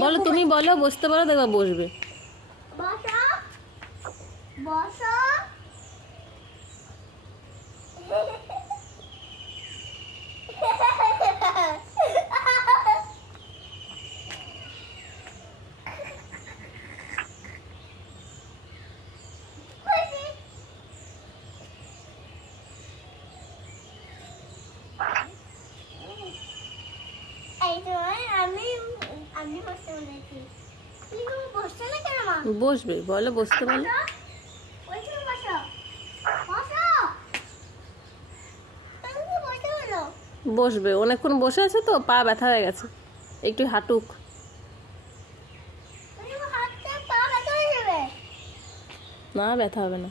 বলো, তুমি বলো, বসতে বলো, দেখবা বসবে। বসবে, বলো, বসতে বলো। বসবে, অনেকক্ষণ বসে আছে তো, পা ব্যথা হয়ে গেছে, একটু হাঁটুক। না, ব্যথা হবে না।